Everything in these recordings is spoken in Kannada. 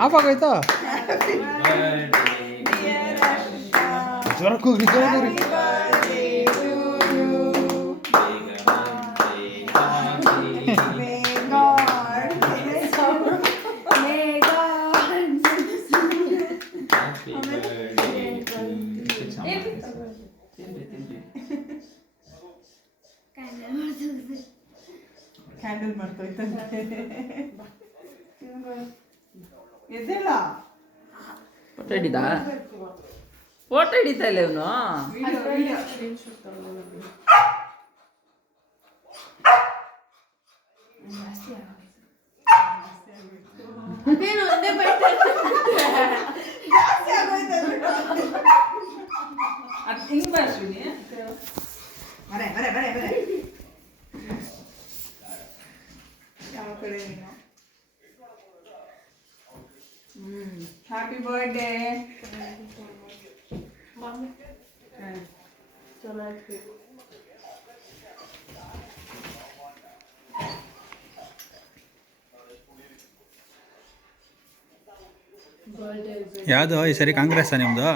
ಆಫ್ ಆಗೋಯ್ತಾ ಜ್ವರ ಕೂಗ್ರಿ ಕ್ಯಾಂಡಲ್ ಮಾಡ್ಕೊಯ್ತಂತೆ ಎದ್ದೆಲ್ಲ ಫೋಟೋ ಹಿಡಿದಾ ಫೋಟೋ ಹಿಡಿತಾ ಇಲ್ಲ ಇವನು ಅದೇನು ಒಂದೇ ಬೈತಾ ಜಾಸ್ತಿ ಆಗೋಯ್ತು ಅದು ಹಿಂಗೆ ಬರ್ತೀನಿ ಬರೆ ಬರೆ ಬರೆ ಬರೆ ಯಾವ ಕಡೆ ನೀನು ಹ್ಯಾಪಿ ಬರ್ಡೇ ಚಲೋ ಆಯ್ತು ಯಾವುದು ಈ ಸರಿ ಕಾಂಗ್ರೆಸ್ಸಾ ನಿಮ್ಮದು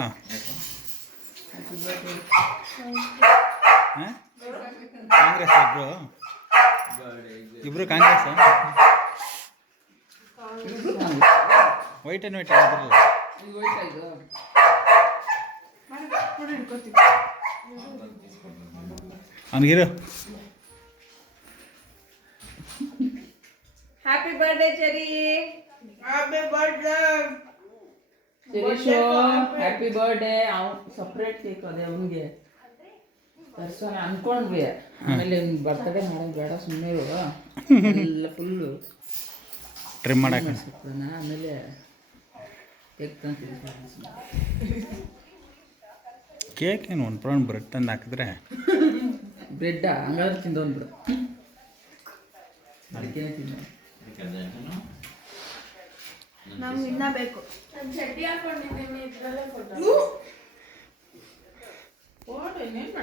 ಕಾಂಗ್ರೆಸ್ ಇಬ್ರು ಕಾಂಗ್ರೆಸ್ ವೈಟ್ ಆ್ಯಂಡ್ ವೈಟ್ ಆಗಿರಲ್ಲ ಇದು ಹೋಯ್ತಾ ಇದು ಅವನಿಗಿರು ಹ್ಯಾಪಿ ಬರ್ಡೇ ಚೆರಿ ಹ್ಯಾಪಿ ಬರ್ಡೇ ಶಿರೀಶು ಹ್ಯಾಪಿ ಬರ್ಡೇ ಅವ್ನು ಸಪ್ರೇಟ್ ಕೇಕ್ ಅದೇ ಅವನಿಗೆ ತರ್ಸೋಣ ಅನ್ಕೊಂಡ್ವಿ ಆಮೇಲೆ ಬರ್ತಡೇ ಮಾಡೋದು ಬೇಡ ಸುಮ್ಮನೆ ಎಲ್ಲ ಫುಲ್ಲು ಟ್ರಿಮ್ ಮಾಡಕ್ಕೆ ಆಮೇಲೆ ಕೇಕ್ ತಂತಿದ್ದೆ ಕೇಕ್ ಏನು ಒಂದು ಪ್ರೌಂಡ್ ಬ್ರೆಡ್ ತಂದು ಹಾಕಿದ್ರೆ ಬ್ರೆಡ್ಡಾ ಹಂಗಾದ್ರೆ ತಿಂದೋನ್ಬಿಡು ಅದಕ್ಕೆ ತಿಂದ ನಮ್ಗೆ ಇನ್ನ ಬೇಕು ಚಡ್ಡಿ ಹಾಕೊಂಡಿದ್ದೀನಿ ಇದ್ರಲ್ಲೇ ಫೋಟೋ ಫೋಟೋ ಇನ್ನೇನು